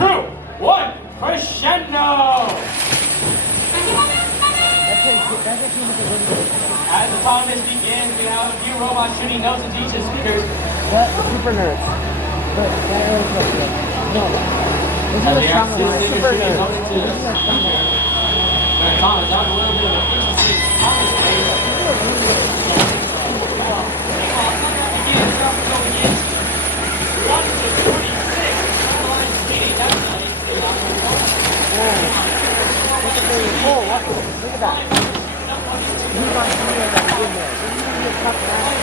1, crescendo! As the contest begins, we have a few robots shooting nose and teachers speakers. SuperNURDs. No. This As is they are still shooting SuperNURDs. nose to the speaker. We're going to talk a little bit of efficiency on this page. Begins, Tropical begins. 1 to 46. Line speeding, definitely. Oh, look at that. He's not shooting that in there. This is going to be a tough match.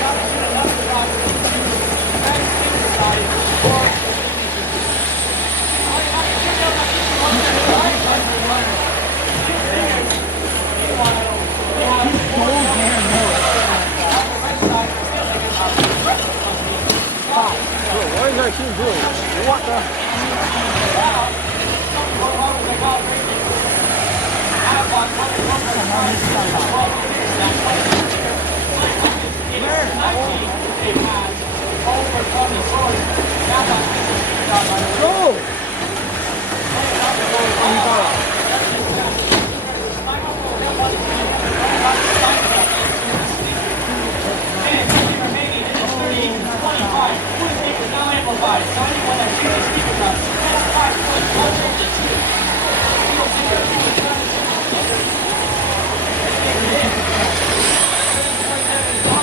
What is our team doing? What the? Go!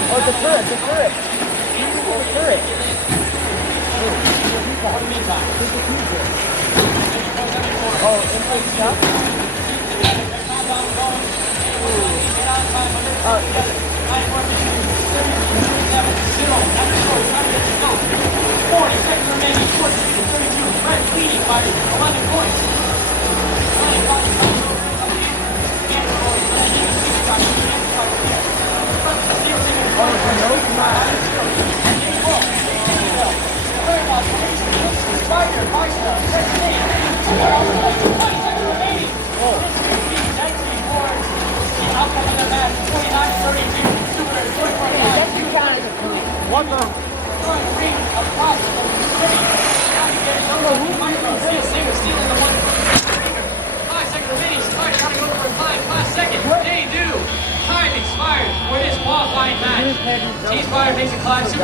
Oh, the turret, the turret. The turret. Oh, inside stuff? What the? Time expired for this qualifying match. Spyder makes a class.